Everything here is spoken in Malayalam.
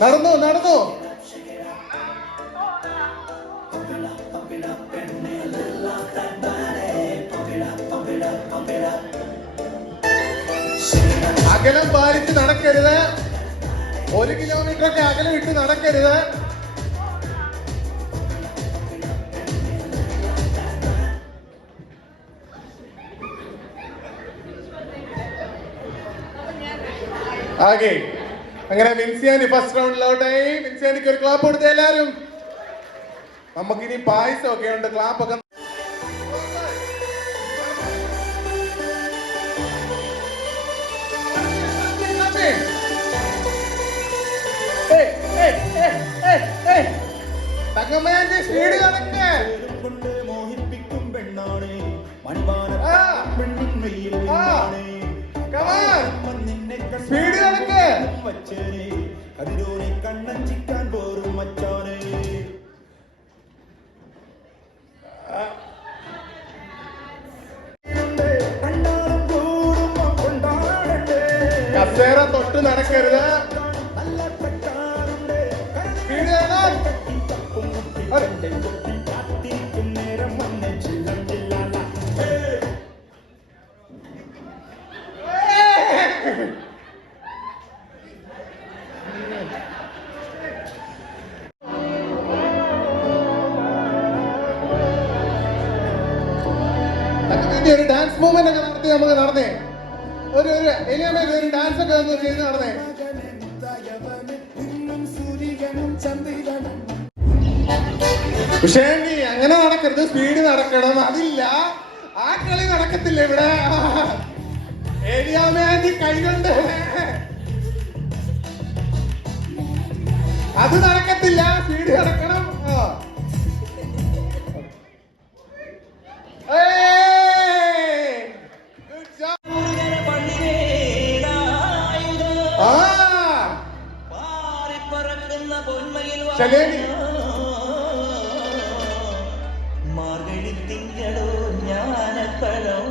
നടന്നു നടന്നു. അകലം പാലിച്ച് നടക്കരുത്. 1 കിലോമീറ്റർ ഒക്കെ അകലം ഇട്ട് നടക്കരുത്. ആകെ അങ്ങനെ വിൻസിയാനി ഫസ്റ്റ് റൗണ്ടിലോട്ടായി. വിൻസിയാനിക്ക് ഒരു ക്ലാപ്പ് കൊടുത്ത എല്ലാരും. നമുക്കിനി പായസം ഒക്കെ ഉണ്ട്. ക്ലാപ്പ് ഒക്കെ തങ്കമ്മേന്റെ സ്പീഡ് കണക്ക്. മോഹിപ്പിക്കും പെണ്ണാണ് സ്പീഡ് കണക്ക്. അതിലൂടെ കണ്ണഞ്ചിക്കാൻ പോരും മച്ചാനെ. കസേര തൊട്ട് നടക്കരുത്. ഒരു ഡാൻസ് മൂവ്മെന്റ് ഒക്കെ നടത്തി നമുക്ക് നടന്നേ. ഒരു എലിയാമേൽ ഒരു ഡാൻസ് ഒക്കെ ഒന്ന് ചെയ്ത് നടന്നേ. പക്ഷേ അങ്ങനെ നടക്കരുത്. സ്പീഡ് നടക്കണം. അതില്ല, ആ കളി നടക്കത്തില്ല ഇവിടെ. ഏരിയാമേന്റെ കൈകൊണ്ട് അത് നടക്കത്തില്ല. സ്പീഡ് നടക്കണം. മാർഗഴി തിങ്കളോ ജ്ഞാനപ്പഴം